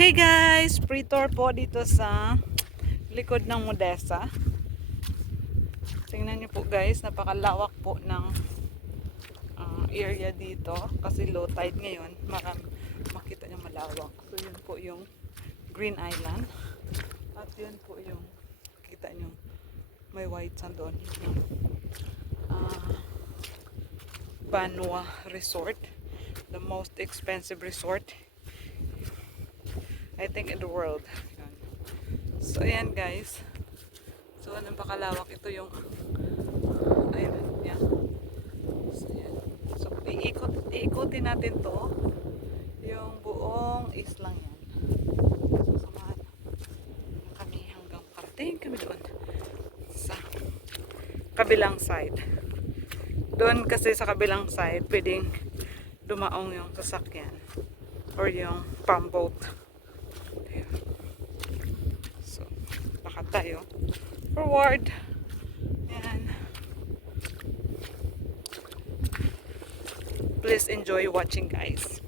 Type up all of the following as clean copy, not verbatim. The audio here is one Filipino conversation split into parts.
Hey guys! Free tour po dito sa likod ng Modesa. Tingnan nyo po guys, napakalawak po ng area dito. Kasi low tide ngayon, makita nyo malawak. So yun po yung Green Island. At yun po yung, kita nyo, may white sand doon. Banwa Resort. The most expensive resort I think in the world. So ayan guys. So napakalawak ito yung ayun yan. So ayan. So iikutin natin to yung buong islang yan. So samahan kami hanggang parating kami doon sa kabilang side. Doon kasi sa kabilang side pwedeng dumaong yung sasakyan or yung palm boat. So, lakad tayo. Forward. Yan. Please enjoy watching guys.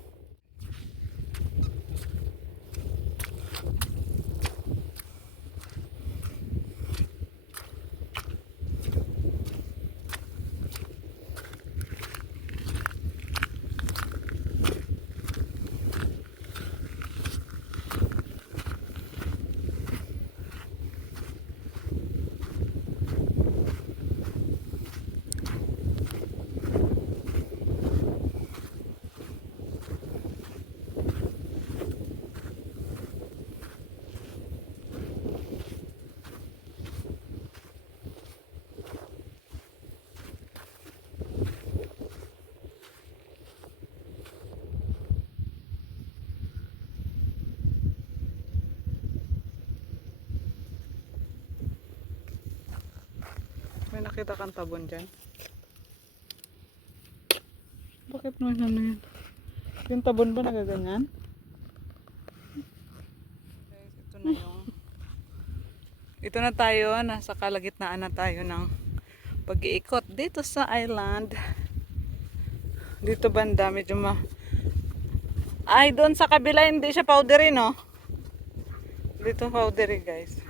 May nakita kang tabon dyan. Bakit mo ano yan? Yung tabon ba nagaganyan? Guys, ito na yung ito na tayo, nasa kalagitnaan na tayo ng pag-iikot dito sa island. Dito banda, medyo ay, doon sa kabila hindi siya powdery, no? Dito powdery, guys.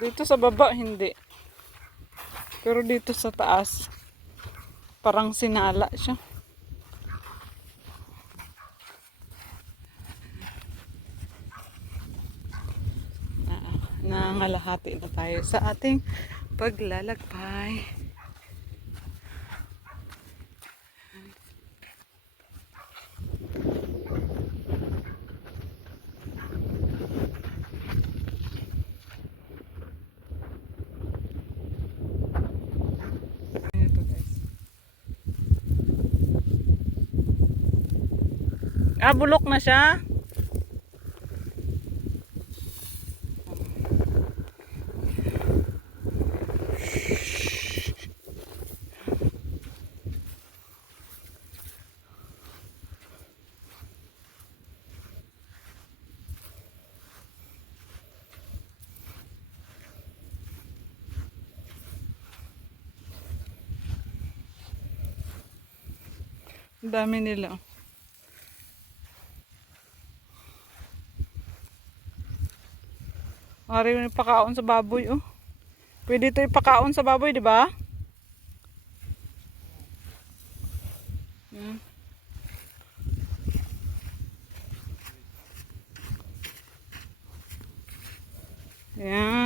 Dito sa baba, hindi. Pero dito sa taas, parang sinala siya. Nangalahati na tayo sa ating paglalakbay. Ito guys. Bulok na siya. Ang dami nila. Ari yung ipakaon sa baboy, oh. Pwede ito ipakaon sa baboy, di ba? Yan. Yan.